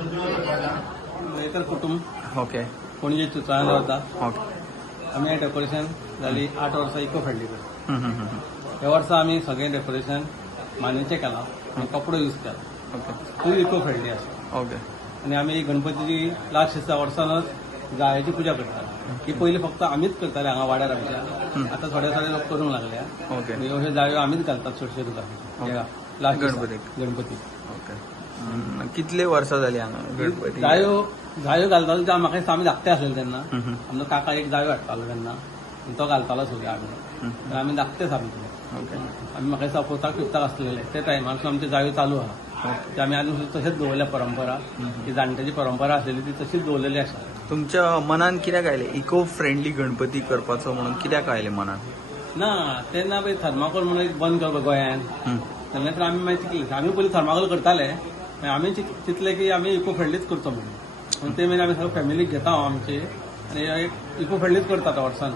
गोयकर कुटुंब. ओके. पणजे चुचाळ्यान रावता ओके. आमी हें डेकोरेशन जाली आठ वर्सां इको फ्रेंडली कर हम्म, हम्म, हम्म. ह्या वर्सा आमी सगळें डेकोरेशन मानयेचें केलां. आनी कपडो यूज केला. ओके. इको फ्रेंडली आसा ओके. आनी आमी गणपतीची लास्ट दिसा वर्सानच जायेची पुजा करतात. ही पयलीं फक्त आमीच करताले हांगा वाड्यार आमच्या. आतां थोडे थोडे लोक करूंक लागल्या. ओके. ह्यो जायो आमीच घालतात चडशे तुका लास्ट गणपतीक. गणपती. ओके हम्म. कितले वर्सां जाली हांगा गणपती जायो जायो घालतालो ते आम्हाला आमी धाकटे आसलेले तेन्ना. आमचो काका एक जायो हाडटालो तेन्ना तो घालतालो सगळे आमी आमी धाकटेच आमी ओके. आमी म्हाका दिसता फोर्ताक फिफ्ताक आसलेले ते टायमारसून आमचे जायो चालू आहा ते आमी आजून तशेंच दवरल्या परंपरा. ती जाणट्याची परंपरा आसलेली ती तशीच दवरलेली आसा तुमच्या मनान कित्याक आयलें? इको फ्रेंडली गणपती करपाचो म्हणून कित्याक आयलें मनान? ना तेन्ना पळय थर्माकोल म्हणून एक बंद करपा गोंयांत. तेन्ना तर आमी मागीर चिंतलें आमी पयलीं थर्माकोल करताले. आम्ही चिंतले की आम्ही इको फ्रेंडलीच करतो म्हणून. म्हणून ते मेन आम्ही सगळे फॅमिलीक घेता आमचे. आणि एक इको फ्रेंडलीच करता आता वर्सान